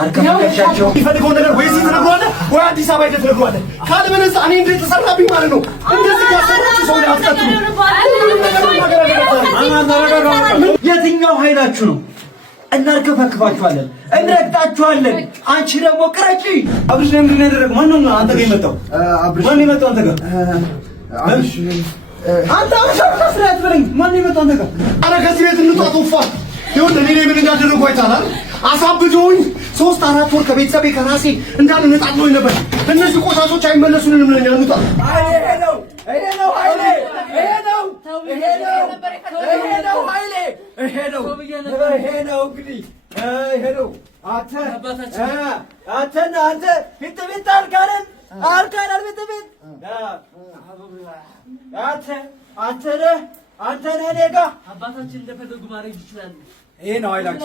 አርከፈከሻቸው ይፈልገው ነገር ወይ እዚህ ትነግሯለህ ወይ አዲስ አበባ ሄደህ ትነግሯለህ። ካለበለዚያ እኔ እንዴት ተሰራብኝ ማለት ነው። እንደዚህ ያሰራችሁ ሰው ያስቀጥሉ። የትኛው ኃይላችሁ ነው? እናርከፈክፋችኋለን፣ እንረግጣችኋለን። አንቺ ደግሞ ቅረጪ። አብርሽ ለምን ያደረገው? ማን ነው አንተ ጋር የመጣው? ማን የመጣው አንተ ጋር? አብርሽ አንተ አብርሽ አፍራት በለኝ። ማን የመጣው አንተ ጋር? አረ ከዚህ ቤት እንውጣ። ቶፋ ይሁን እኔ ምን እንዳደረጉ አይታላል። አሳብጆኝ 3-4 ወር ከቤተሰቤ ከራሴ እንዳልነጣጥሎኝ ነበር። እነዚህ ቆሳሶች አይመለሱልንም ነው ያሉት። አባታችን እንደፈለጉ ማድረግ ይችላሉ። ይሄ ነው ኃይላችን፣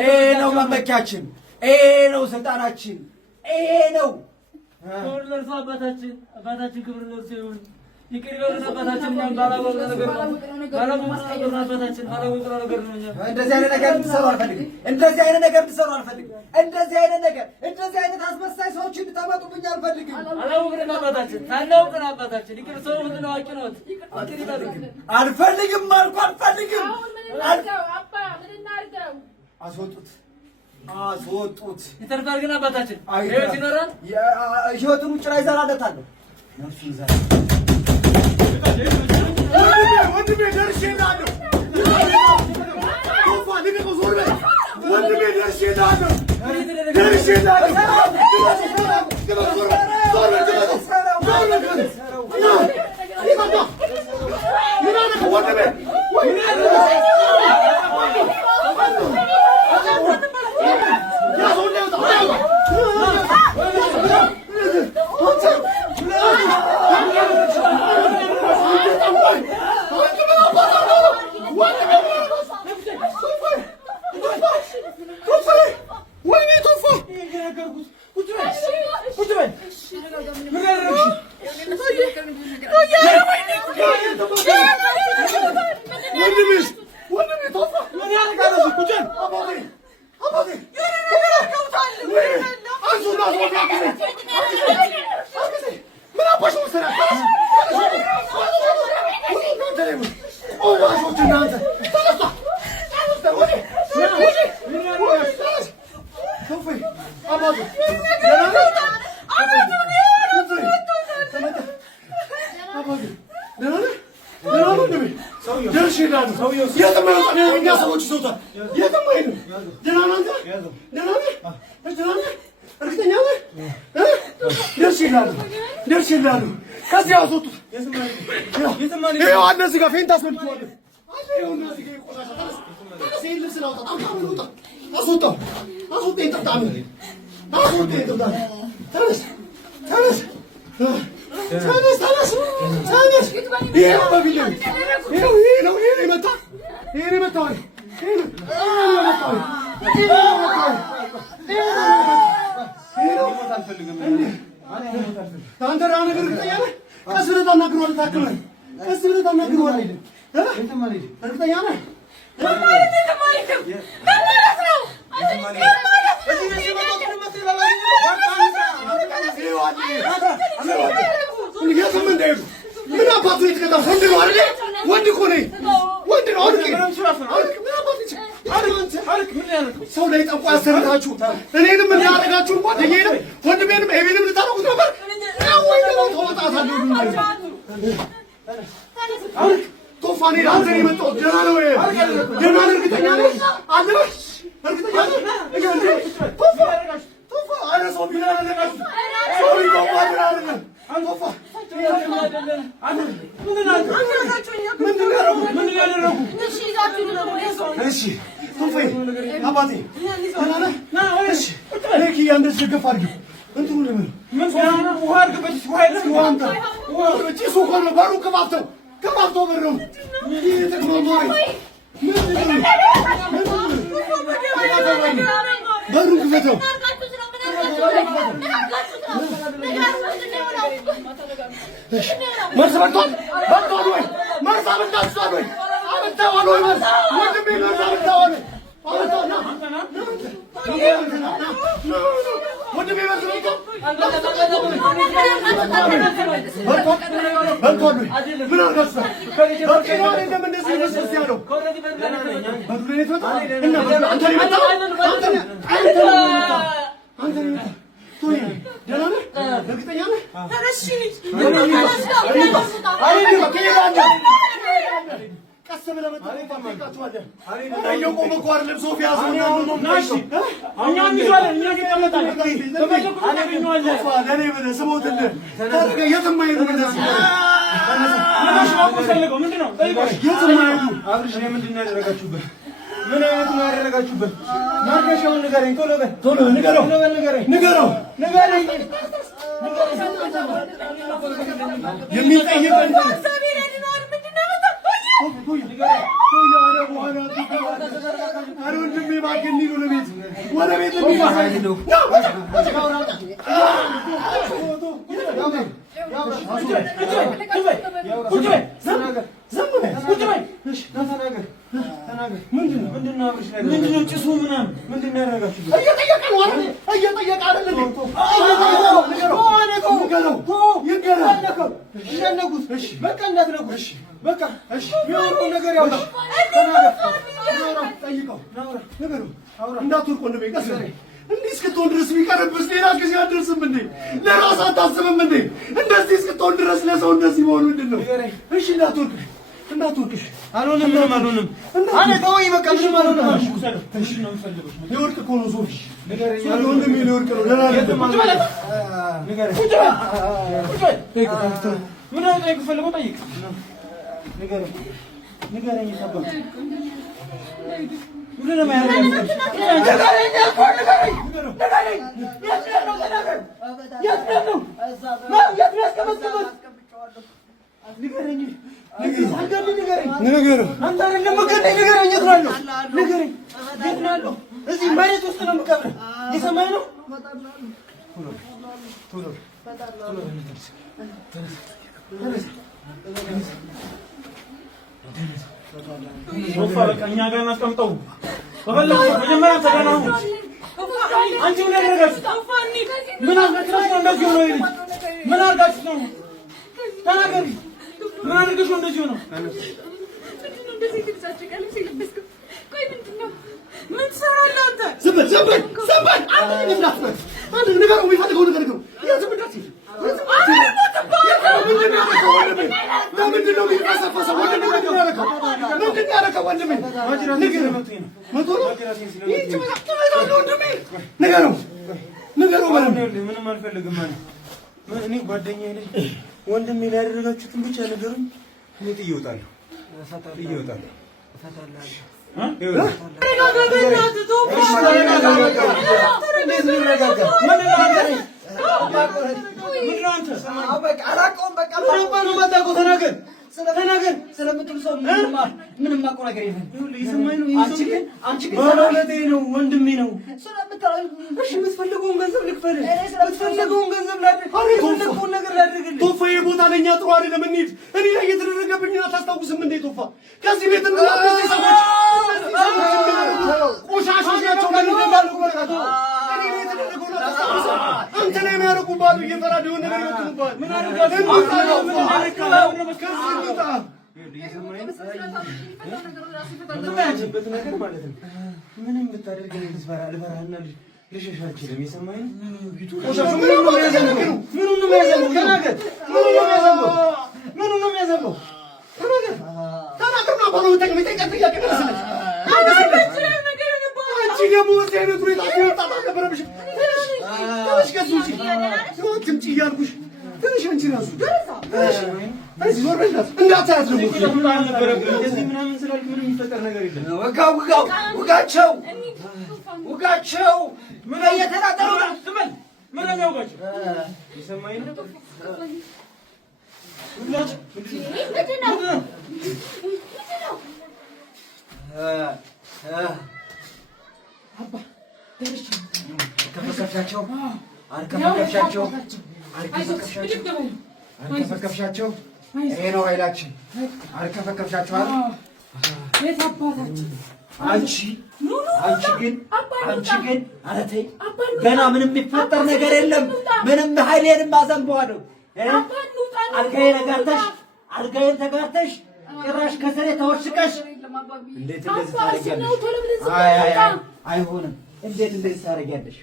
ይሄ ነው መመኪያችን፣ ይሄ ነው ስልጣናችን፣ ይሄ ነው ክብር ለእርሱ አባታችን። አባታችን ክብር ለእርሱ ይሁን። ይቅር ይበለን አባታችን። እኛም ባላወቅነው ነገር ነው አባታችን፣ ባላወቅነው ነገር ነው። እንደዚህ አይነት ነገር እንድትሰሩ አልፈልግም። እንደዚህ አይነት ነገር እንድትሰሩ አልፈልግም። እንደዚህ አይነት አስመሳይ ሰዎች እንድታመጡብኝ አልፈልግም። አላወቅንም አባታችን፣ ታላውቅን አባታችን። ይቅር ሰው ሁሉ አዋቂ ነው። ይቅር ይበለን። አልፈልግም አልኩ፣ አልፈልግም። አባ ምን እናድርገው? አስወጡት። ይተርፋል ግን አባታችን ህይወት ይኖራል። ህይወቱን ውጭ ላይ ዘላለታለሁ። ነፍሱ ይዘራል። ወንድሜ ደርሼ እሄዳለሁ። ወንድሜ ደርሼ እሄዳለሁ። ከዚህ አስወጡት። ይኸው እነዚህ ጋር ፌንት አስመልጠዋለሁ። አንተ ራነ ነገር እርግጠኛ ነህ? ቀስ ብለህ ታናግረዋለህ። ታክመህ ቀስ ብለህ ታናግረዋለህ። እርግጠኛ ነህ? ምን አባቱ የተቀጣው ወንድ ነው አይደል? ወንድ እኮ ነኝ። ወንድ ነው አልክ። ሰው ላይ ጠንቋ ያሰርታችሁ እኔንም እንዳደረጋችሁ ጓደኛዬንም ወንድሜንም ኤቤንም ልታረጉት ነበር። ወይ ደግሞ ተወጣታለሁ። ቶፋኔ አንተ የመጣው ደህና ነው ወይ? ደህና ነው? እርግጠኛ ነህ? አለሽ? እርግጠኛ ነህ? ቶፋ አረ ሰው ቢላል አለሽ? ሰው ይቆማል አንጎፋ እሺ ቶፋዬ አባቴ እሺ እኔ እንደዚህ ገፋ አድርጊው እንትኑ ለምን ውሃ አድርግበት ውሃ አምጣ ውሃ አድርግበት ሱቆ ነው ባሩ ከፋፍተው በረው በሩ ክፈተው መርሳ በልቷል ወይ? መርሳ በልቷል ወይ? አመጣዋል ወይ? ወንድሜ መርሳ በልቷል ወይ? ወንድሜ መርሳ በልቷል ወይ? ምን አርጋችሁ በቃ አይደለም እንደዚህ መስስ ያለው ደህና ነህ? እርግጠኛ ነህ? ቀስ ብለህ መጣ እየቆመ እኮ አይደለም ሶፊያ ስሞትልህ የትም አይሄዱ የትም አይሄዱ አብርሽ ምንድን ነው ያደረጋችሁበት? ምን አይነት ነው ያደረጋችሁበት? ማርገሻውን ንገረኝ ቶሎ በል ቶሎ ንገረው ንገረው የሚጠይቀን ወንድሜ እባክህ እንሂድ ወደ ቤት ምንድን ነው ጭሱ ምናምን ምንድን ነው ያደረጋችሁበት? እየጠየቀ አይደል በቃ እንዳትነኩት በቃ የሚሆነው ነገር ያው ጠይቀው ነገሩ እንዳትወርቅ ወንድሜ ቀስ በለኝ እንዲህ እስክትሆን ድረስ ቢቀርብስ ሌላ ጊዜ አትደርስም እንዴ? ለራስህ አታስብም እንዴ? እንደዚህ እስክትሆን ድረስ ለሰው እንደዚህ መሆኑ ምንድን ነው? እሺ እንዳትወርቅ አልሆንም ምንም አልሆንም አለ ተወኝ በቃ ምንም አልሆንም ሊወርቅ እኮ ነው ሶፊ ወንድሜ ሊወርቅ ነው ደህና ምን ነው ጠይቅ ፈልገው ጠይቅ ንገረኝ ይሰበክ ምን ነው እዚህ መሬት ውስጥ ነው የምቀብረው የሰማይ ነው ሶፋ በቃ እኛ ጋር እናስቀምጠው በፈለግሽ መጀመሪያ ተገናኙ አንቺ ምን ያደረጋችሁ ምን አድርጋችሁ ነው እንደዚህ ሆኖ ይልኝ ምን አድርጋችሁ ነው ተናገሪ ምን አድርገሽ ነው እንደዚህ ሆኖ ምን ትሰራለህ አንተ ዝም በል አንተ እንደምናስበት አንተ ንገረው የሚፈልገው ነገር ነው ዝም ብለህ ምንድን ነው የሚፈሰፈሰው? ምንድን ነው ያደረገው? ወንድሜ ንገረው። ምንም አልፈልግም ማለት እኔ ጓደኛዬ ነኝ። ወንድሜ ላይ ያደረጋችሁትን ብቻ ንገሩኝ። እኔ ጥዬ እወጣለሁ። ተናገር ስለምትሉ ሰው ምንም ማውቀው ነገር የለም። አንቺ ግን ባለውለቴ ነው ወንድሜ ነው። እሺ የምትፈልገውን ገንዘብ ልክፈልህ፣ የምትፈልገውን ገንዘብ ላድርግ፣ የፈለግከውን ነገር ላድርግልህ። ቶፋ ይሄ ቦታ ለእኛ ጥሩ አይደለም። እንሂድ። እኔ ላይ የተደረገብኝን አታስታውስም እንዴ ቶፋ? ከዚህ ቤት እነዚህ ሰዎች ቆሻሾች ናቸው። አንተ ላይ የሚያደርጉብህ ባሉ እየፈራደ የሆነ ነገር ይወጡባል። ምን አድርጋችሁ ነገር ማለት ነው። ምንም ብታደርግ ልፈራህና ልሸሽ አልችልም። የሰማኸኝ ምኑን ነው የሚያዘንበው? ምኑን ነው የሚያዘንበው? ተናገር ነው ባለው ጠይቀኝ ጥያቄ ነው። አንቺ ደግሞ እዚህ አይነት ሁኔታ ሲወጣ አልነበረብሽም። ትንሽ ከሱ ትምጪ እያልኩሽ ትንሽ አንቺ እራሱ እዚህ ዞር በላት እንዳታያት ነው እንደዚህ ምናምን ስላልክ ምንም የሚፈጠር ነገር የለም። ውጋቸው ምን እየተናገሩ ነው? ዝም ምን ነው ውጋቸው? የሰማኸኝ ነው? አርከፈከፍሻቸው። ይሄ ነው ኃይላችን። አርከፈከፍሻቸዋል። አንቺ ግን ኧረ ተይ፣ ገና ምንም የሚፈጠር ነገር የለም። ምንም ኃይሌንም አዘንበዋለሁ። አልጋዬን ተጋርተሽ ጭራሽ ከስሬ ተወሽቀሽ እንዴት እንደዚህ ታደርጊያለሽ? አይሆንም። እንዴት እንደዚህ ታደርጊያለሽ?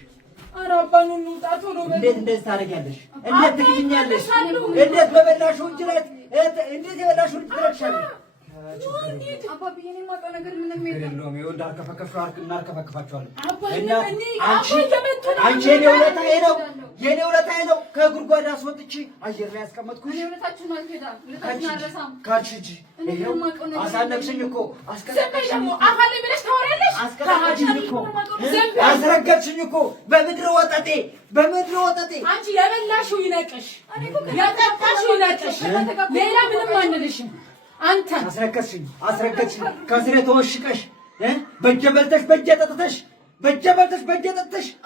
እንዴት እንደዚህ ታደርጊያለሽ? እንዴት ትግኛለሽ? እንዴት በበላሽው እንጀራ እንዴት የበላሽው ልጅ ትረክሻለሽ? አንቺ የኔ ውለታዬ ነው። ከጉድጓድ አስወጥቼ አየር ላይ ያስቀመጥኩሽ ካልሽ እንጂ አሳነቅሽኝ እኮ አስረገጥሽኝ እኮ በምድር ወጠጤ አንቺ የበላሽው ይነቅሽ፣ ያጠጣሽው ይነቅሽ። ሌላ ምንም አንልሽም። አንተ አስረገጥሽኝ ከስሬ ተወሽቀሽ በእጄ በልተሽ በእጄ ጠጥተሽ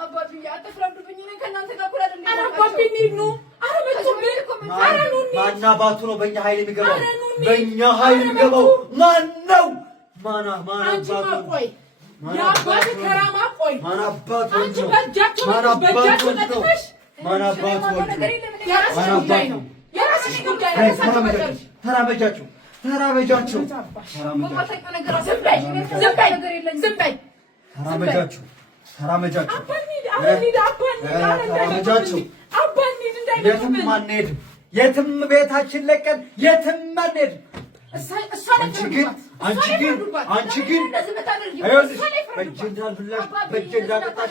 አባቢ አትፍረዱብኝ። እኔ ከእናንተ ጋር እኩል አይደለም። ኧረ አባቢ እንሂድ ነው። ኧረ መጡብኝ። ኧረ ኑ እንሂድ። ማን አባቱ ነው በእኛ ኃይል የሚገባው? በእኛ ኃይል የሚገባው ማን ነው? ማን አባቱ? ቆይ የአባት ከራማ ቆይ ማን አባቱ? አንቺ በእጃችሁ ጠጥተሽ ማን አባቱ? የራስሽ ጉዳይ ነው። የራስሽ ጉዳይ ነው። ተራመጃችሁ። ተራመጃችሁ። የትም ቤታችን ለቀን የትም አንሄድም። አንቺ ግን በእጄ እንዳልጠጣሽ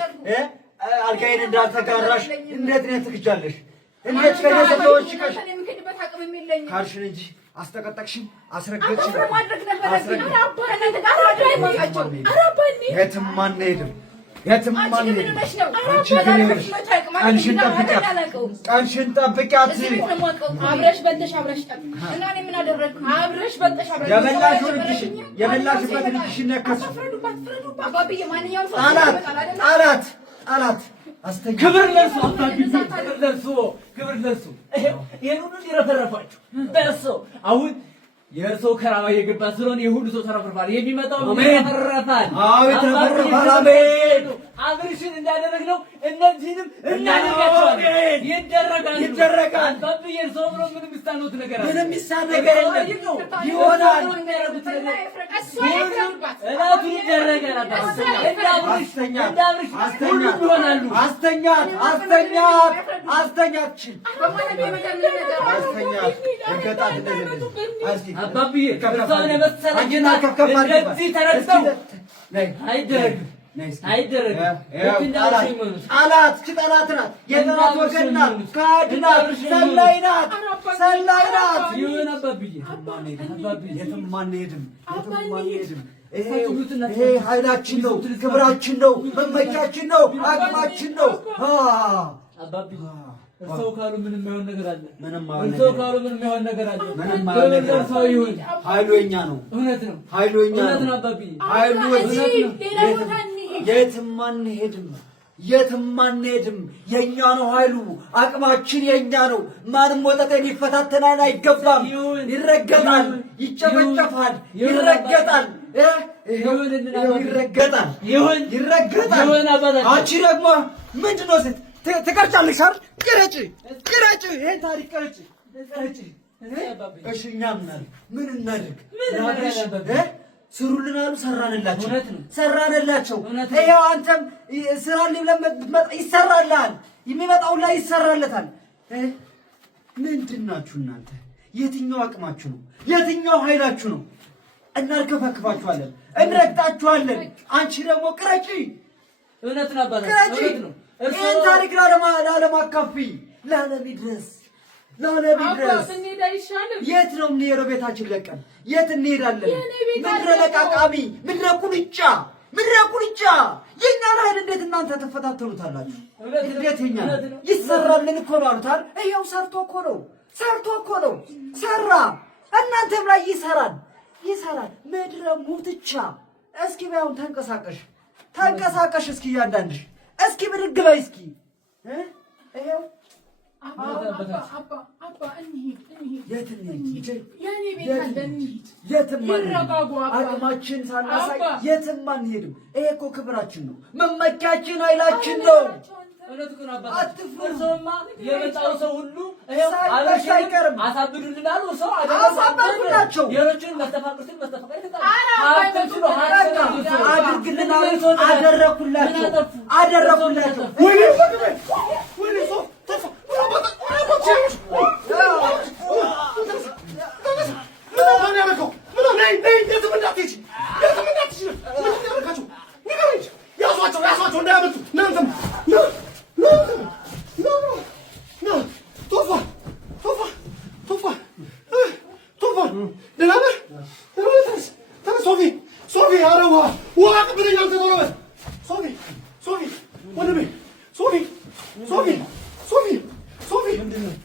አልጋዬን እንዳልተጋራሽ እንዴት ነው ትክጃለሽ? እንዴት ከነሰዎች ካልሽን እንጂ አስጠቀጠቅሽኝ፣ አስረገጥሽኝ። የትም አንሄድም። ቀንሽን ጠብቂያት። የበላሽበትን እጅሽን ነከሱ። ጠላት ክብር ለእርሱ ክብር ለእርሱ። ይሄን ሁሉ ይረፈረፋችሁ በእርሱ አሁን የእርሶ ከራማ የገባ ስለሆነ የሁሉ ሰው ተረፍርፋል። የሚመጣው ይተረፋል። ይተረፋል። አሜን። አብርሽን እንዳደረግነው እነዚህንም እናደርጋቸዋለን። ይደረጋል። ባብዬ እርሶ ብሎ ምንም የሚሳነውት ነገር አለ? ምንም የሚሳን ነገር የለም። ይሆናል። እላቱን ይደረጋል። ሁሉም ይሆናሉ። አባብዬ እርሷን የመሰለ እንደዚህ ተረድተው አይደረግም። ጠላት ናት። የጠላት ወገን ናት። ከሃዲ ናት። ሰላይ ናት። ይሁን አባብዬ፣ የትም አንሄድም። ይሄ ኃይላችን ነው፣ ክብራችን ነው፣ መመኪያችን ነው፣ አቅማችን ነው። አባብዬ እርሶ ካሉ ምንም የማይሆን ነገር አለ? እርሶ ካሉ ምንም የማይሆን ነገር አለ? ሰው ይሁን። ኃይሉ የእኛ ነው። እውነት ነው። ኃይሉ የእኛ ነው። አባብዬ የትም አንሄድም። የእኛ ነው ኃይሉ። አቅማችን የእኛ ነው። ማንም ወጠጤ ሊፈታተናን አይገባም። ይረገጣል፣ ይጨፈጨፋል፣ ይረገጣል። አንቺ ደግሞ ምንድን ነው ትቀርጫለሽ አይደል? ቅረጭ ቅረጭ፣ ይሄን ታሪክ ቅረጭ ቅረጭ። እሺ እኛ ምን እናድርግ? ስሩልን አሉ፣ ሰራንላቸው ሰራንላቸው። ይኸው አንተም ስራልኝ ብለህ ብትመጣ ይሰራልሃል፣ የሚመጣው ላይ ይሰራለታል። ምንድን ናችሁ እናንተ? የትኛው አቅማችሁ ነው? የትኛው ኃይላችሁ ነው? እናርከፈክፋችኋለን፣ እንረግጣችኋለን። አንቺ ደግሞ ቅረጪ። እውነት ነው አባታ፣ እውነት ነው። ይህን ታሪክ ለዓለም አካፍይ፣ ለዓለም ይድረስ፣ ለዓለም ይድረስ። የት ነው የምንሄደው? ቤታችን ለቀን የት እንሄዳለን? ምድረ ለቃቃሚ፣ ምድረ ቁንጫ፣ ምድረ ቁንጫ። የእኛን ኃይል እንዴት እናንተ ተፈታተኑታላችሁ? እንዴት የኛን ይሰራልን እኮ ነው አሉት አይደል? ይኸው ሰርቶ እኮ ነው፣ ሰርቶ እኮ ነው። ሰራ፣ እናንተም ላይ ይሰራል፣ ይሰራል። ምድረ ሙትቻ። እስኪ በያውን ተንቀሳቀሽ፣ ተንቀሳቀሽ። እስኪ እያንዳንድሽ እስኪ ብድግ በይ እስኪ። ይኸው አባ እንሂድ። የትም አቅማችን ሳናሳይ የትም አንሄድም። ይሄ እኮ ክብራችን ነው፣ መመኪያችን፣ ኃይላችን ነው። እውነት እኮ ነው አባታ። እርሶማ የመጣው ሰው ሁሉ ይኸው አይቀርም አሳብዱልን አሉ። ሰው አሳበዱላቸው። የሮችን መስተፋቅርትን መስተፋቅር አድርግልን አደረኩላቸው፣ አደረኩላቸው።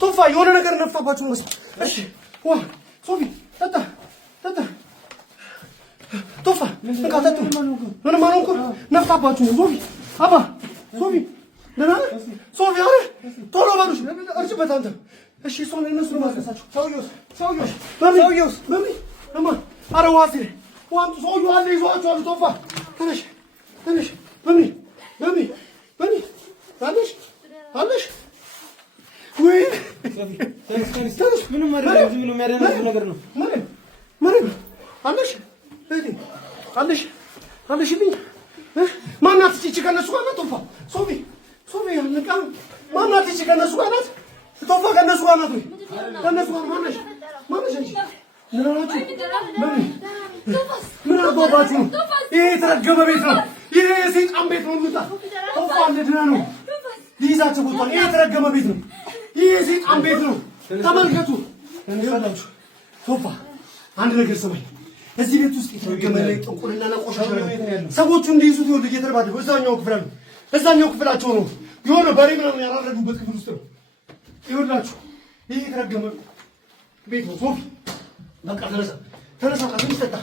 ቶፋ የሆነ ነገር ነፍታባችሁ ነው። እሺ ዋ ሶፊ ጠጣ ጠጣ። ቶፋ እንካ ጠጡ። ምንም አልሆንኩም። ነፍታባችሁ ነው። ሶፊ አባ ሶፊ ደህና ነህ? ሶፊ አረ ቶሎ በሉሽ እርጭበት አንተ። እሺ እሱን እነሱ ነው ማስነሳቸው። ሰውዬውስ በምን እማ አረ ዋሲ ዋንቱ ሰውዬው አለ ይዟቸው አሉ። ቶፋ ተነሽ ተነሽ። በምን አለሽ አለሽ ወይ ተነሽ። ምንም አይደለም። ዝም ብሎ የሚያደርገው ነገር ነው። ምንም አለሽ እህቴ አለሽ አለሽልኝ። ማናት እቺ ከነሱ ጋር ናት? ቶፋ ሶፊ አንቃ ማናት እቺ ከነሱ ጋር ናት? ቶፋ ከነሱ ጋር ናት ወይ? ከነሱ ጋር ማነሽ አንቺ? ምን አላችሁ? ምን አባባችሁ? ይሄ የተረገመ ቤት ነው። ይሄ የሰይጣን ቤት ነው። እንውጣ። ቶፋ እንደደህና ነው። ሊይዛቸው ወጥቷል። ይሄ የተረገመ ቤት ነው። ይሄ የሰይጣን ቤት ነው። ተመልከቱ። እንሰላችሁ ቶፋ አንድ ነገር ሰማኝ። እዚህ ቤት ውስጥ የተረገመ ላይ ጥንቁልና ቆሻሻ ነው። ሰዎቹ እንዲይዙት ይወልድ እየተረባደቡ እዛኛው ክፍላቸው ነው። የሆነ በሬ ምናምን ያራረዱበት ክፍል ውስጥ ነው። ይኸውላችሁ ይሄ የተረገመ ቤት ነው። ሶፊ በቃ ተነሳ ትንሽ ጠጣ።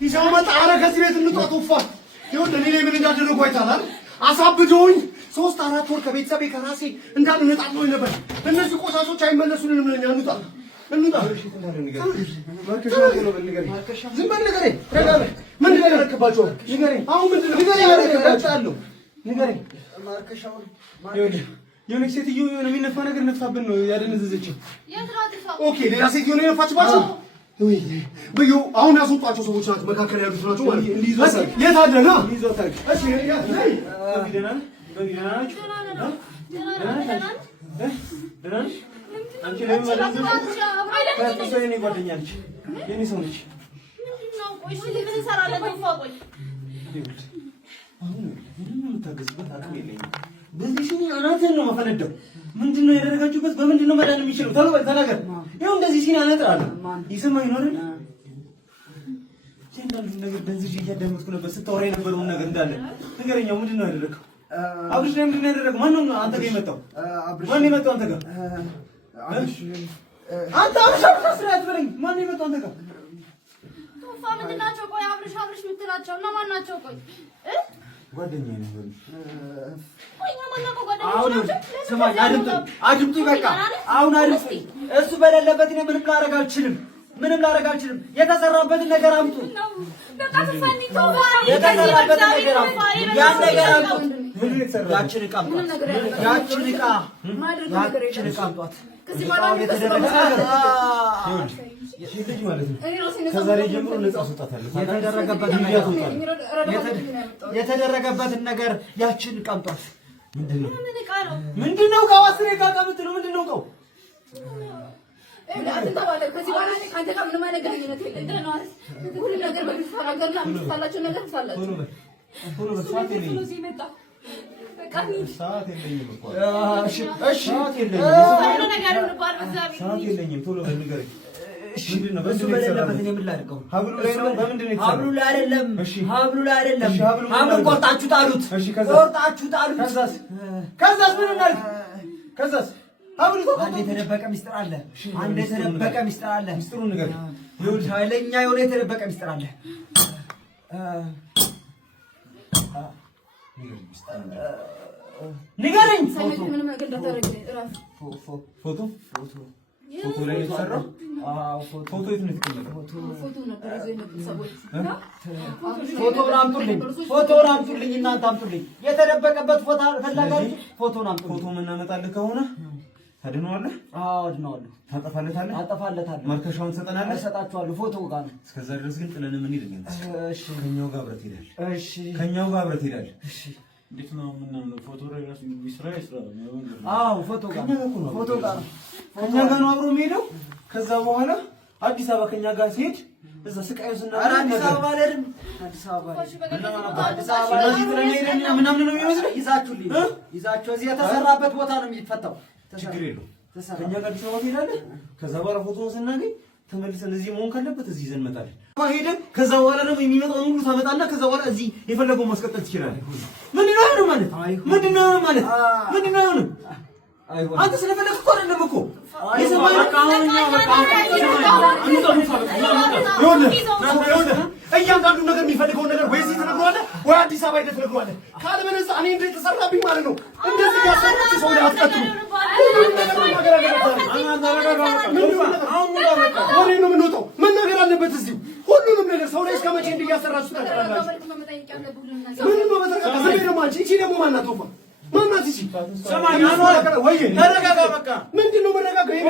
ይዘው መጣ። ኧረ ከዚህ ቤት እንውጣ ቶፋ። ይኸውልህ እኔ ምን እንዳደረጉ አይተሃል? አሳብደውኝ 3-4 ወር ከቤተሰቤ ከራሴ እንዳንነጣጥሎኝ ነበር። እነዚህ ቆሻሾች አይመለሱልንም። እንውጣ። ዝም በል ንገረኝ። ምንድን ነው ያደረክባቸው? አሁን ምንድን ነው ንገረኝ። የሆነች ሴትዮ የሆነ የሚነፋ ነገር ነፍታብን ነው ያደነዘዘችው። ኦኬ ሌላ ሴትዮ ነው የነፋችባቸው። አሁን ያስወጧቸው ሰዎች ናቸው፣ መካከል ያሉት ናቸው ማለት ነው። የት አለ ና አንቺ ለምን ማለት ነው? የኔ ጓደኛ ነች፣ የኔ ሰው ነች። አሁን ምንም የምታገዝበት አቅም የለኝም። በዚህ ሲኒ አናትህን ነው መፈነዳው። ምንድን ነው ያደረጋችሁበት? በምንድን ነው መዳን የሚችለው? ቶሎ በል ተናገር። ይኸው እንደዚህ ሲኒ አነጥራለሁ። ይሰማኝ ነው አይደል? አንዳንዱን ነገር ደንዝዤ እያዳመጥኩ ነበር ስታወራ የነበረውን ነገር እንዳለ ንገረኛው። ምንድን ነው ያደረገው? አብርሽ ላይ ምንድን ነው ያደረገው? ማነው አንተ ጋር የመጣው? ማን የመጣው አንተ ጋር? አንተ አብርሽ ስራ አትበለኝ። ማን የመጣው አንተ ጋር? ቶፋ ምንድን ናቸው? ቆይ አብርሽ የምትላቸው እነማን ናቸው? ቆይ ጓደኛዬ ነው። ቆይ እነማን ናቸው ጓደኞች? አሁን ስማኝ፣ አድምጡኝ። በቃ አሁን አድምጡኝ። እሱ በሌለበት እኔ ምንም ላደርግ አልችልም። የተሰራበትን ነገር አምጡ። በቃ ተፈኒ ቶፋ የተሰራበትን ነገር አምጡ። ያን ነገር አምጡ። ያችን ዕቃ አምጧት። ከዛሬ ጀምሮ ነፃ አስወጣታለሁ። የተደረገበትን ነገር ያችን ዕቃ አምጧት። ምንድነው ዕቃው? አስሬ ዕቃ የምትለው ምንድነው ዕቃው? አንድ የተደበቀ ሚስጥር አለ። ሚስጥሩን ንገረኝ። ኃይለኛ የሆነ የተደበቀ ሚስጥር አለ። ንገረኝ። ፎቶ ላይ የተሰራው ፎቶ የት ነው የተቀመጠው? ፎቶውን አምጡልኝ። እናንተ አምጡልኝ። የተደበቀበት ፎቶ ፈላጋችሁ ፎቶውን አምጡልኝ። ፎቶ የምናመጣልህ ከሆነ ታድነዋለህ? አዎ አድነዋለሁ። ታጠፋለታለህ? አጠፋለታለሁ። ማርከሻውን ትሰጠናለህ? እሰጣችኋለሁ። ፎቶው ጋር ነው። እስከዛ ድረስ ግን ጥለን ምን ይልኛል? እሺ ከኛው ጋር አብረህ ትሄዳለህ። እሺ ከኛው ጋር አብረህ ትሄዳለህ። እሺ እንዴት ነው ምን ፎቶ ላይ ራሱ ይስራ አዎ ፎቶ ጋር ከኛ ጋር ነው አብሮ የሚሄደው። ከዛ በኋላ አዲስ አበባ ከኛ ጋር ሲሄድ እዛ ስቃዩ ኧረ አዲስ አበባ አይደለም። አዲስ አበባ ምናምን ነው የሚመስለው። ይዛችሁ እዚህ የተሰራበት ቦታ ነው የሚፈታው። ችግር የለውም። ከኛ ጋር አዲስ አበባ ትሄዳለህ። ከዛ በኋላ ፎቶውን ስናገኝ ተመልሰን እዚህ መሆን ካለበት እዚህ ይዘን እንመጣለን። ሄደን ከዛ በኋላ ደግሞ የሚመጣውን ሁሉ ታመጣና ከዛ በኋላ እዚህ የፈለገውን ማስቀጠል ትችላለህ። ምንድነው ማለት? አንተ ስለፈለግህ እኮ አይደለም እኮ እያንዳንዱ ነገር የሚፈልገውን ነገር ወይ እዚህ ትነግረዋለህ ወይ አዲስ አበባ ሄደህ ትነግረዋለህ። ካለበለዚያ እኔ እንዴት ተሰራብኝ ማለት ነው። እንደዚህ ያሰራችሁ ሰው ላይ አትቀጥሉ። ወሬ ነው የምንወጣው። መናገር አለበት እዚሁ ሁሉንም ነገር ሰው ላይ እስከ መቼ እንዲህ እያሰራችሁ ታቀርባላችሁ? ምንም ነው በተረጋጋ ዝም ደግሞ አንቺ እቺ ደግሞ ማናት ወፋ ማናት እቺ ሰማኝ ወይ ተረጋጋ። በቃ ምንድነው መረጋጋ? ይሄ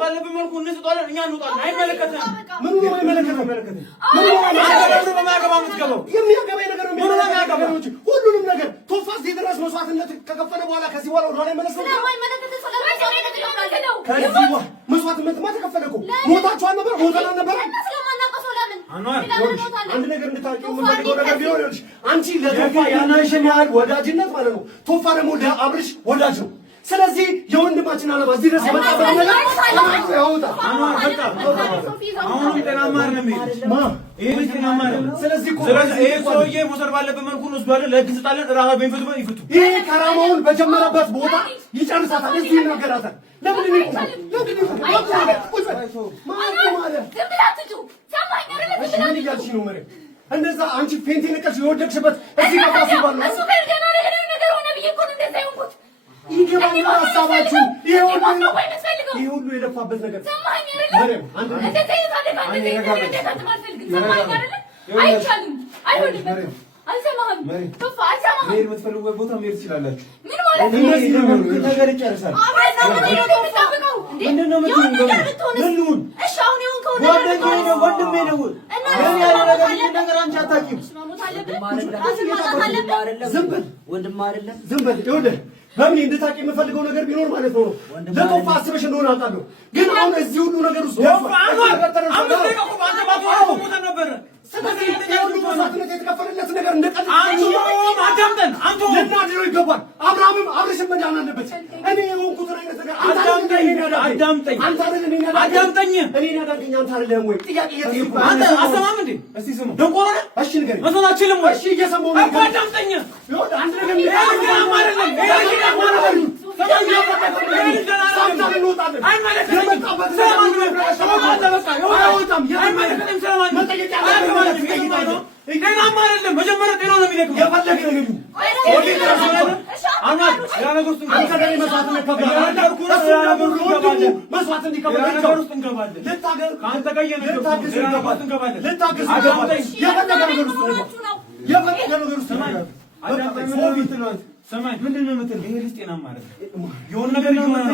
ባለብን መልኩ እንስጣለን እኛ እንውጣለን። አይመለከተንም። ምን ነው አይመለከተንም? ምን ነው በማያገባ የምትገባው? የሚያገባኝ ነገር ነው የሚያገባው እንጂ ሁሉንም ነገር ቶፋስ ድረስ መስዋዕትነት ከከፈለ በኋላ ከዚህ በኋላ ወደ ኋላ ይመለስ ነው። ከዚህ በኋላ መስዋዕትነት ተከፈለ እኮ ሞታችሁ አልነበረ? ሞተን አልነበረ? አንድ ነገር እንድታውቂው የምፈልገው ነገር ቢሆን ይኸውልሽ፣ አንቺ ለቶፋ ያናሽን ያህል ወዳጅነት ማለት ነው። ቶፋ ደግሞ ለአብርሽ ወዳጅ ነው። ስለዚህ የወንድማችን አለባ እዚህ ድረስ የመጣበት ነገር ያውጣ። አሁን ጤናማ አይደለም ይሄ ጤናማ አይደለም። ስለዚህ ይሄ ሰውዬ መውሰድ ባለበት መልኩ እንወስዷለን፣ ለህግ እንሰጣለን። ራሳ በሚፈቱ ይፈቱ። ይሄ ከራማውን በጀመረበት ቦታ ይጨርሳታል። እዚህ ይናገራታል። ለምንድን ነው ምን እያልሽ ነው? መሬት እንደዛ አንቺ ፌንት ነቀሽ የወደቅሽበት እዚህ ጋር ታስባል ነው። እሱ ከገና ነገር ሆነ ብዬ እኮ እንደዛ ይሆንኩት ይገባኝ ሐሳባችሁ። ይሄ ሁሉ የለፋበት ነገር ሰማኝ አይደል? አንተ እንደዛ ይታደጋ አንተ አይቻልም። አይሆንም። አልሰማህም? ቶፋ አልሰማህም? መሄድ የምትፈልጉበት ቦታ መሄድ ትችላላችሁ። ምን ማለት ነው? እዚህ ነገር ይጨርሳል። ምንድን ነው የምትሆን? እሺ አሁን ይሁን ከሆነ ጓደኛዬ ነው ወንድሜ ነው እና ያደረገልኝ ነገር አንቺ አታውቂም። ዝም በል ወንድም አይደለም ዝም በል። ይኸውልህ በምን እንድታውቂ የምፈልገው ነገር ቢኖር ማለት ነው ለቶፋ አስበሽ እንደሆነ አውቃለሁ። ግን አሁን እዚህ ሁሉ ነገር ውስጥ ስለዚህ የሁሉ መስዋዕትነት የተከፈለለት ነገር እንደቀጥል አዳምጠን አንተ ልናድረው ይገባል። አብርሃምም አብርሽም መዳን አለበት። እኔ የሆንኩትን አይነት ነገር አዳምጠኝ። አንተ አይደለም እኔ አዳምጠኝ። እኔ ያዳርገኝ አንተ አይደለም ወይ? ጥያቄ እየጠየቅኩ አንተ አሰማም እንዴ? እስቲ ስሙ ደንቆሮ ነህ? እሺ ንገረኝ። መስዋዕታችንም ወይ? እሺ እየሰማሁ ነው። አዳምጠኝ። ይሁን አንድ ነገር አይደለም መጀመሪያ ጤና ነው የሚለቀው። የፈለገ ነገር ሰማይ ምንድን ነው የምትለው? ይሄ ልጅ ጤናማ አይደለም። የሆነ ነገር ይሆናል።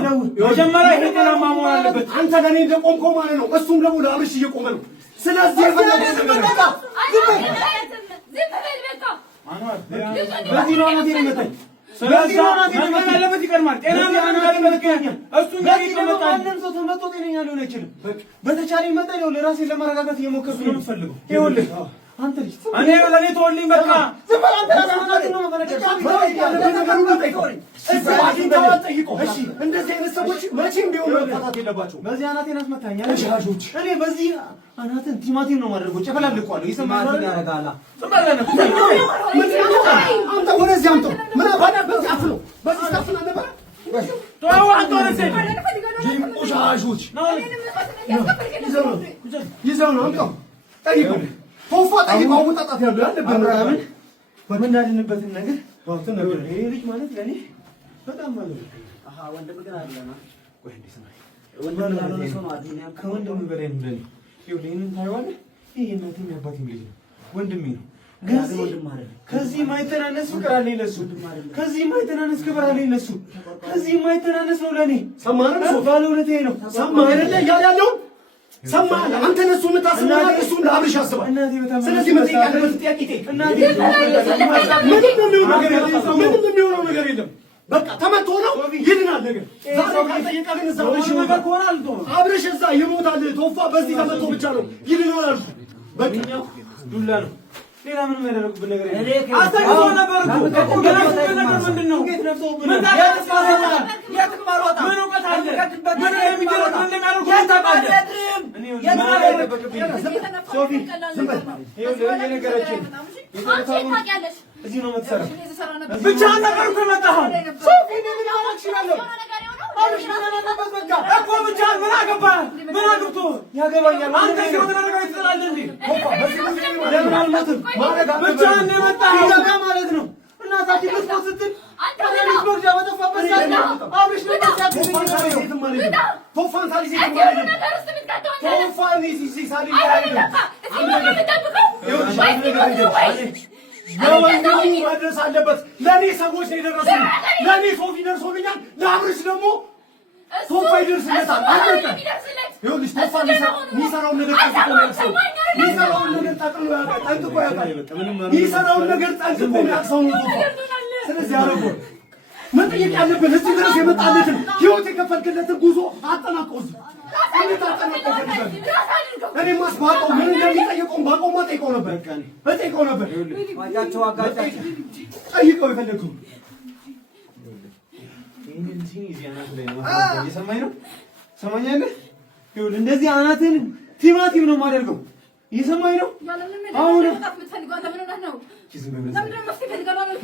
መጀመሪያ ይሄ ጤናማ መሆን አለበት። አንተ ለኔ እንደቆምከው ማለት ነው። እሱም ደግሞ ለአብርሽ እየቆመ ነው። ስለዚህ በዚህ ነው አናቴን የመታኝ። ስለዚህ ማንም ያለበት ይቀድማል። ጤናማ ያለበት እሱ ማንም ሰው ተመቶ ጤነኛ ሊሆን አይችልም። በተቻለኝ መጠን ነው ለራሴን ለማረጋጋት እየሞከርኩ ነው የምፈልገው። ይኸውልህ አንተ ልጅ እኔ ለኔ ተወልኝ በቃ ዝም በል አንተ ለማናት ነው መፈለከው። እሺ እንደዚህ አይነት ሰዎች መቼም ቢሆን መፈታት የለባቸው። በዚህ አናቴን አስመታኝ። እኔ በዚህ አናትን ቲማቲም ነው ማድረገው። ጨፈላልቀዋለሁ። ይሰማል ያረጋላ አንተ ወደዚህ አምጣው። ምን አባዳ በዚህ አፍ ነው በዚህ ታፍና ነበር ተው አንተ ወደዚህ ቆሻሾች ይዘው ነው አምጣው። ጠይቀው ፎፋ ጠይቀው ወጣጣት ያለው ያለበት ምናምን በምናድንበትን ነገር ተነገረ። ይሄ ልጅ ማለት ለኔ በጣም ማለት ነው። አሃ ወንድም ግን አለና ቆይ እንዴ ሰማይ ወንድም ያለው ሰው ነው አዲኛ ከወንድም በላይ ነው ለኔ። ይኸውልህ ታይዋለህ፣ ይሄ እናቴም ያባቴም ልጅ ነው፣ ወንድሜ ነው። ከዚህ ማይተናነስ ፍቅር አለኝ ለሱ፣ ከዚህ ማይተናነስ ክብር አለኝ ለሱ፣ ከዚህ ማይተናነስ ነው ለኔ። ሰማኸኝ? ሰው ባለውለቴ ነው። ሰማኸኝ አይደለ? ያለው ሰማኸኝ? አንተ ለሱ የምታስበው እሱ ለአብርሽ ያስባል። ስለዚህ መጠየቅ ያለበት ጥያቄ እናቴ ምንም የሚሆነው ነገር የለም። በቃ ተመቶ ነው ይድናል። ነገር ዛሬ ካልጠየቀ ግን እዛው ነገር ከሆነ አልተው አብርሽ እዛ ይሞታል። ቶፋ በዚህ ተመቶ ብቻ ነው ይድናል አልኩ። በቃ ዱላ ነው። ሌላ ምንም ያደረጉብን ነገር የለም። አስተግዞ ነበር እኮ ገና ነገር ምንድነው? ምን ታውቃለህ? ምን እውቀት አለ? ምን የሚደረግ ምን እንደሚያደርጉ ታውቃለህ? ሶፊ ዝም በል። ይኸውልህ የነገረችኝ እዚህ ነው የምትሰራው። ብቻህን ነበር እኮ የመጣኸው። ሶፊ ምን ማድረግ ይችላል? አብርሽ ምን አለበት? በቃ እኮ ብቻህን ምን አገባህ? ምን አግብቶ ያገባኛል። አንተ ሲሆን ነገር ትላለህ እንዴ? ለምን አልሞትም? ብቻህን ነው የመጣኸው። ይዘጋ ማለት ነው። እናታችን ልትሞት ስትል ልጅ መግዣ በጠፋበት ሰዓት አብርሽ ነው ቶፋን ሳሊ ሴትም ማለት ነው። ቶፋን ሳሊ ሴትም ማለት ነው። ቶፋን ሳሊ ለወንድሙ መድረስ አለበት። ለእኔ ሰዎች ነው የደረሱኝ። ለእኔ ሶፊ ደርሶልኛል። ለአብርሽ ደግሞ ቶፋ ይደርስለታል። አለቀ። ይኸውልሽ ቶፋ የሚሰራውን ነገር ጠንቅቆ ያውቃል። የሚሰራውን ነገር ጠንቅቆ ያውቃል። የሚሰራውን ነገር ጠንቅቆ ያውቃል ነው ቶፋ። ስለዚህ አረቦ መጠየቅ ያለብን እዚህ ድረስ የመጣለትን ህይወት የከፈልክለትን ጉዞ አጠናቀው እዚህ እኔ ማስባቀው ምን እንደሚጠይቀው ባቀው ማጠይቀው ነበር። እጠይቀው ነበር። ጠይቀው የፈለግከው ይሄንን ሲኒዝ ያናት ላይ ነው። እየሰማኝ ነው? ሰማኛለህ? ይኸውልህ እንደዚህ አናትን ቲማቲም ነው የማደርገው። እየሰማኝ ነው? አሁን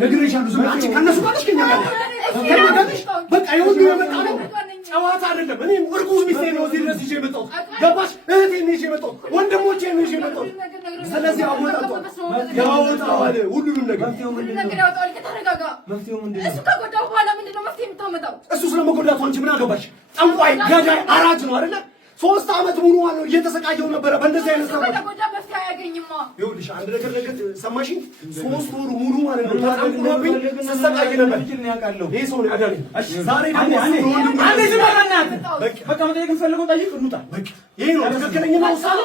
ነግሬሻለሁ። ዝም ብለሽ ከእነሱ ጋር ነሽ። ከእኛ ጋር በቃ ይሁን የመጣ ነው። ጨዋታ አይደለም። እኔም እርጉዝ ሚስቴ ነው እዚህ ድረስ ይዤ የመጣሁት። ገባሽ? እህቴን ነው ይዤ የመጣሁት። ወንድሞቼን ነው ይዤ የመጣሁት። ስለዚህ አወጣጧል ያወጣዋል ሁሉንም ነገር። መፍትሄው ምንድን ነው? እሱ ከጎዳው በኋላ ምንድን ነው መፍትሄ የምታመጣው? እሱ ስለመጎዳቱ አንቺ ምን አገባሽ? ጠንቋይ፣ ገዳይ፣ አራጅ ነው አይደለ? 3 ዓመት ሙሉ ማለት እየተሰቃየው ነበረ በእንደዚህ አይነት ሰው። ከጎዳ መፍትሄ አያገኝማ። ይኸውልሽ አንድ ነገር ሰማሽኝ? 3 ወር ሙሉ ማለት ነው ተጠንቅቆብኝ ስሰቃይ ነበር። ይሄ ሰው ነው ያዳነኝ። ዛሬ ደግሞ አንዴ ዝም በል እናትህ። በቃ መጠየቅ የምትፈልገው ጠይቅ፣ እንውጣ። ይሄ ነው ትክክለኛ ውሳኔ።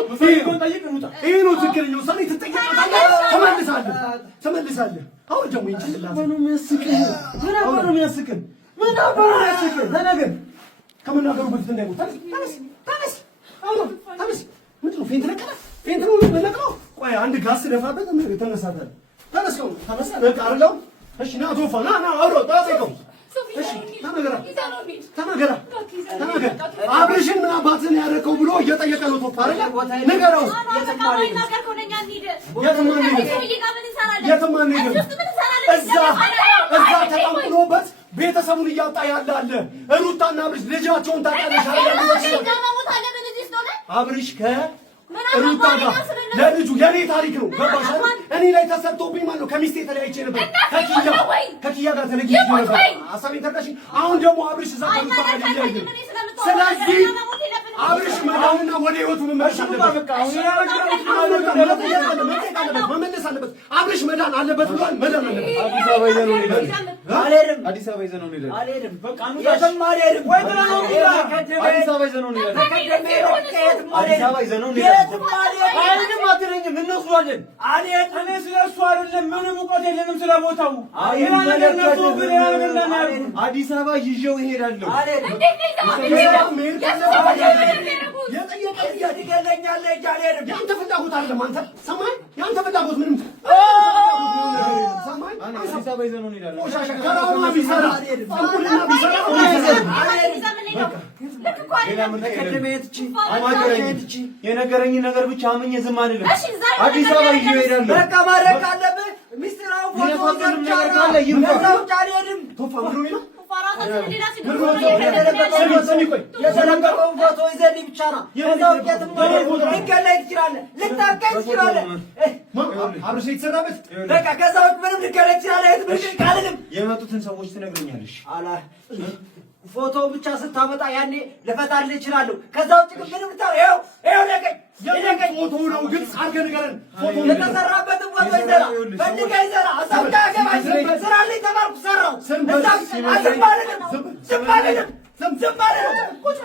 ጠይቅ፣ እንውጣ። ይሄ ነው ትክክለኛ ውሳኔ። ትጠይቃለህ፣ ተመልሳለህ። አሁን ደግሞ ይችላል ነው የሚያስቅህ። ምን አባል ነው የሚያስቅህ? ምን አባል ነው የሚያስቅህ? ተናገር። ከመናገሩ በፊት እንዳይሞት ተነስ። አሁን ተነስ። ምንድን ነው ፌንት ነቀለ? ፌንት ነው ነቀለው። ቆይ አንድ ጋስ ደፋበት። ተነሳታለህ። ተነሳ በቃ አይደለም። እሺ ና ቶፋ ና አውሮ ታጠይቀው። እሺ ተናገራ። አብርሽን ምን አባትን ያደረከው ብሎ እየጠየቀ ነው ቶፋ አይደል? ንገረው። የትም እዛ ተቀምጦበት ቤተሰቡን እያጣ ያለ አለ። ሩታና አብርሽ ልጃቸውን ታውቃለሽ አይደል? አብርሽ ከሩታ ጋር ለልጁ የኔ ታሪክ ነው። ገባሽ? እኔ ላይ ተሰርቶብኝ ማለት ነው። ከሚስቴ ተለያይቼ ነበር። ከኪያ ጋር ተለይቼ ነበር። አሳቤን ተርዳሽ። አሁን ደግሞ አብርሽ እዛ ከሩታ ጋር ይያይል። ስለዚህ አብርሽ መዳንና ወደ ህይወቱ መመለስ አለበት። መመለስ አለበት። አብርሽ መዳን አለበት ብሏል። መዳን አለበት። አዲስ አበባ ይዘነው እንሄዳለን። አልሄድም። አዲስ አበባ ይዘነው እንሄዳለን። አልሄድም። በቃ የትም አልሄድም። አዲስ አበባ ይዘነው እንሄዳለን። አዲስ አበባ ይዘነው እንሄዳለን። አልሄድም አትለኝም። እንወስዷለን። አልሄድም። እኔ ስለ እሱ አይደለም ምንም እውቀት የለንም ስለ ቦታው። ሌላ ነገር ነፍቶ ግን ሌላ ነገር እንዳናደርግ አዲስ አበባ ይዤው እሄዳለሁ። ያንተ ፍላጎት አይደለም። አንተ ሰማይ ያንተ ፍላጎት ምንም ሰማይ አዲስ አበባ ይዘነው እንሄዳለን። ከራውና ቢሰራ አንኩልና ቢሰራ የነገረኝ ነገር ብቻ አመኘ ዝም አልልም። አዲስ አበባ ይዤው እሄዳለሁ። በቃ ማድረግ አለብህ። ሚስጥራው ፎቶ ነገር ካለ ይምጣው። ጫሌንም ቶፋ ምኑ ነው የተለቀቀው ፎቶ ይዘልኝ ብቻ ነው። የዛው የትም ልትገለኝ ትችላለህ፣ ልታውቀኝ ትችላለህ። አብርሽ የተሰራበት በቃ ከዛ ውጭ ምንም ልትገለኝ ትችላለህ። የትም ልትገለኝ ካልልም የመጡትን ሰዎች ትነግረኛለሽ። ፎቶውን ብቻ ስታመጣ ያኔ ልፈታልህ እችላለሁ። ከዛ ውጭ ግን ምንም ይኸው ለቀኝ ፎቶ ነው ግልጽ አድርገህ ንገረን። የተሰራበትን ፎቶ ይዘራ ፈልገህ ይዘራ አሳውቃ ገባኝ። ስራ ላይ ተባልኩ ሰራው። ዝም አልልም።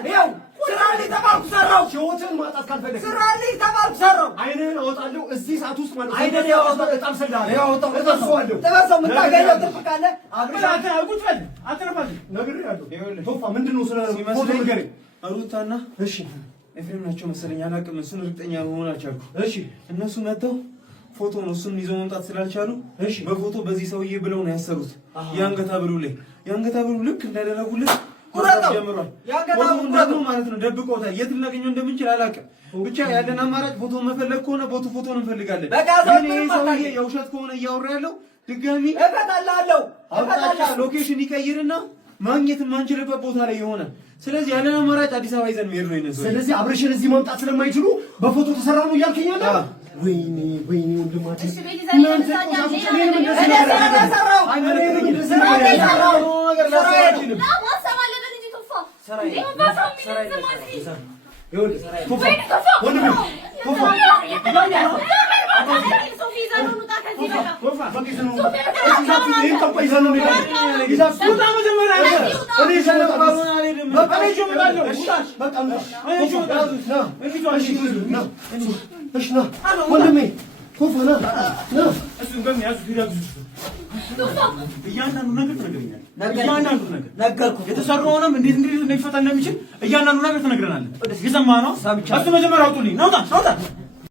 ይኸው ስራ ላይ ተባልኩ ሰራው። ህይወትን ማጣት ካልፈለግህ ስራ ላይ ተባልኩ ሰራው። አይንህን አወጣለሁ እዚህ ሰዓት ውስጥ ማለት አይደል? በጣም ሰግዳለሁ። እጠብሰዋለሁ። ጥበሰው የምታገኘው ትርፍ ካለ ነግሬሃለሁ። ቶፋ ምንድን ነው ስለ ፎቶ ንገረኝ። ሩታና እሺ ኤፍሬም ናቸው መሰለኝ፣ አላውቅም። እሱን እርግጠኛ መሆን አልቻልኩም። እሺ እነሱ መጥተው ፎቶ ነው እሱን ይዘው መምጣት ስላልቻሉ እሺ በፎቶ በዚህ ሰውዬ ብለው ነው ያሰሩት። የአንገት ሐብሉ ላይ የአንገት ሐብሉ ልክ እንዳደረጉለት ቁረጠው ጀምሯል። የአንገት ሐብሉ ቁረጠው ማለት ነው። ደብቀውታል። የት ልናገኘው እንደምንችል አላውቅም። ብቻ ያለን አማራጭ ፎቶ መፈለግ ከሆነ ፎቶ እንፈልጋለን። ግን ይሄ ሰውዬ የውሸት ከሆነ እያወራ ያለው ድጋሚ እፈታልሃለሁ ሎኬሽን ይቀይርና ማግኘት የማንችልበት ቦታ ላይ የሆነ ስለዚህ ያለን አማራጭ አዲስ አበባ ይዘን መሄድ ነው ይነሱ። ስለዚህ አብርሽን እዚህ ማምጣት ስለማይችሉ በፎቶ ተሰራ ነው እያልከኝ ያለ? ወይኔ ወንድማችን እናንተ ቆሻሾች እኔንም እንደዚህ ነገር ሰራው እያንዳንዱ ነገር ትነግረኛለህ። እያንዳንዱ ነገር ነገርኩህ። የተሰራውንም እንዴት እንደሚፈታ እንደሚችል እያንዳንዱ ነገር ትነግረናለህ። የሰማህ ነው። እሱ መጀመሪያ አውጡልኝ። ናውጣ